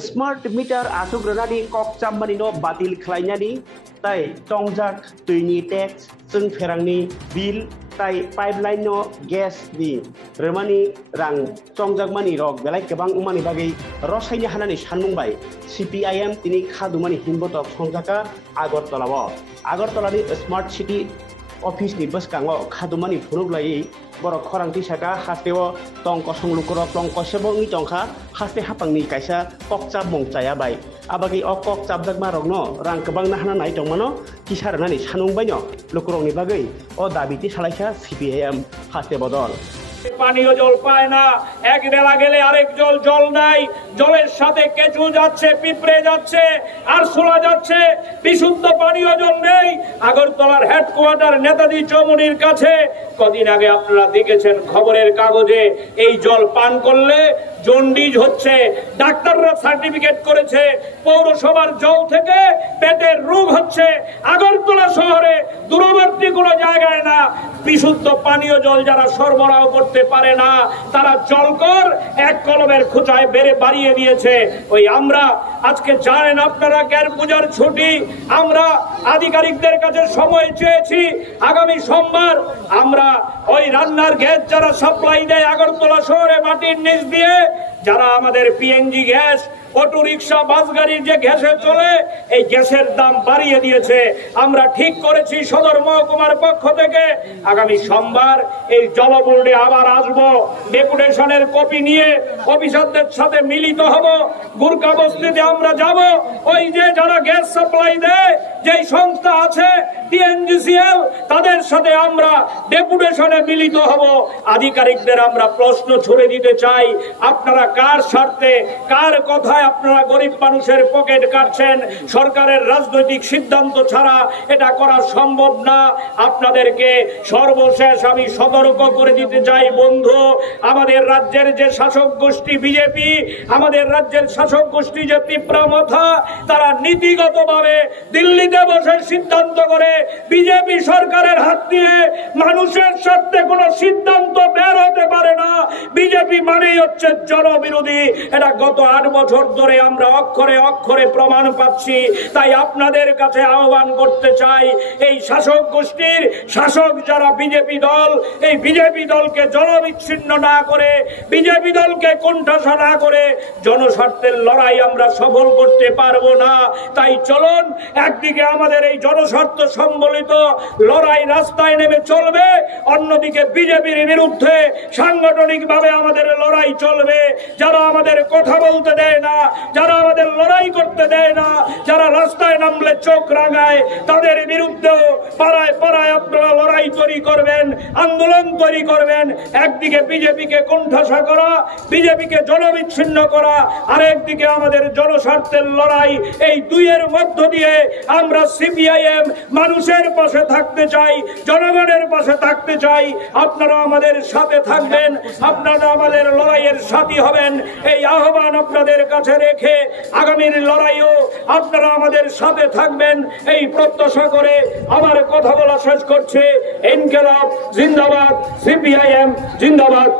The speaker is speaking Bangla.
स्मार्ट मीटर आसुग्रानि कक चाम्बानि न बातिल खालायनानि ताई टंजाक दैनि टेक्स जों फेरांनि बिल ताई पाइपलाइन न गेस नि रोमानि रां टंजाकमानि रक बेलाय गोबां उमानि बागै रसायनि हानानि सानमुंबाय CPIM तिनि खादुमानि हिनबतक संजाका आगरतलानि स्मार्ट सिटी ऑफिस नि बसकांगो खादुमानि फुरुगलायै बर खरांथि साका हास्तेव टंक संलुकर टंक सेबंनि टंखा हास्ते हापांनि कायसा ककचाब मंचाया बाय आबागै अ ककचाबजाक मारगनो रां गोबां नाहाना नाय दंमानो किसारनानि सानुंबायनो लुकुरंनि बागै अ दाबिति सालायसा CPIM हास्ते बदल পানীয় জল পায় না এক বেলা গেলে আরেক জল নাই জলের সাথে কেঁচু যাচ্ছে পিঁপড়ে যাচ্ছে আরশোলা যাচ্ছে বিশুদ্ধ পানীয় জল নেই আগরতলার হেডকোয়ার্টার নেতাজি চৌমুহনীর কাছে কদিন আগে আপনারা দেখেছেন খবরের কাগজে এই জল পান করলে জন্ডিস হচ্ছে ডাক্তাররা সার্টিফিকেট করেছে পৌরসভার জল থেকে পেটের রোগ হচ্ছে আগরতলা শহরে দূরবর্তী কোনো জায়গায় না বিশুদ্ধ পানীয় জল যারা সরবরাহ করতে পারে না তারা জলকর এক কলমের খোঁচায় বাড়িয়ে দিয়েছে ওই আমরা আজকে জানেন আপনারা জ্ঞান পূজার ছুটি আমরা আধিকারিকদের কাছে সময় চেয়েছি আগামী সোমবার আমরা ওই রান্নার গ্যাস যারা সাপ্লাই দেয় আগরতলা শহরে মাটির নিচ দিয়ে যারা আমাদের PNG গ্যাস অটো রিকশা বাস গাড়ির যে গ্যাসে চলে এই গ্যাসের দাম বাড়িয়ে দিয়েছে আমরা ঠিক করেছি সদর মহকুমার পক্ষ থেকে আগামী সোমবার এই জল বোর্ডে আবার আসব ডেপুটেশনের কপি নিয়ে অফিসারদের সাথে মিলিত হব গুরকা বস্তিতে আমরা যাব ওই যে যারা গ্যাস সাপ্লাই দেয় যেই সংস্থা আছে TNGCL তাদের সাথে আমরা ডেপুটেশনে মিলিত হব আধিকারিকদের আমরা প্রশ্ন ছুড়ে দিতে চাই আপনারা কার স্বার্থে কার কথায় আপনারা গরিব মানুষের পকেট কাটছেন সরকারের রাজনৈতিক সিদ্ধান্ত ছাড়া এটা করা সম্ভব না আপনাদেরকে সর্বশেষ আমি সতর্ক করে দিতে চাই বন্ধু আমাদের রাজ্যের যে শাসক গোষ্ঠী বিজেপি আমাদের রাজ্যের শাসক গোষ্ঠী যে তিপ্রামথা তারা নীতিগতভাবে দিল্লিতে বসে সিদ্ধান্ত করে বিজেপি সরকারের হাত দিয়ে মানুষের স্বার্থে কোনো সিদ্ধান্ত বের হতে পারে না বিজেপি মানেই হচ্ছে জনবিরোধী এটা গত 8 বছর ধরে আমরা অক্ষরে অক্ষরে প্রমাণ পাচ্ছি তাই আপনাদের কাছে আহ্বান করতে চাই এই শাসক গোষ্ঠীর শাসক যারা বিজেপি দল এই বিজেপি দলকে জনবিচ্ছিন্ন না করে বিজেপি দলকে কোণঠাসা না করে জনস্বার্থের লড়াই আমরা সফল করতে পারবো না তাই চলুন একদিকে আমাদের এই জনস্বার্থ সম্বলিত লড়াই রাস্তায় নেমে চলবে অন্যদিকে বিজেপির বিরুদ্ধে সাংগঠনিকভাবে আমাদের লড়াই চলবে যারা আমাদের কথা বলতে দেয় না যারা আমাদের লড়াই করতে দেয় না যারা রাস্তায় নামলে চোখ রাঙায় তাদের বিরুদ্ধেও পাড়ায় পাড়ায় আপনারা লড়াই তৈরি করবেন আন্দোলন তৈরি করবেন একদিকে বিজেপিকে কোণঠাসা করা বিজেপিকে জনবিচ্ছিন্ন করা আরেকদিকে আমাদের জনস্বার্থের লড়াই এই দুইয়ের মধ্য দিয়ে আমরা CPIM মানুষের পাশে থাকতে চাই জনগণের পাশে থাকতে চাই আপনারা আমাদের সাথে থাকবেন আপনারা আমাদের লড়াইয়ের সাথী হবেন এই আহ্বান আপনাদের কাছে রেখে আগামীর লড়াইও আপনারা আমাদের সাথে থাকবেন এই প্রত্যাশা করে আমার কথা বলা শেষ করছে ইনকিলাব জিন্দাবাদ CPIM জিন্দাবাদ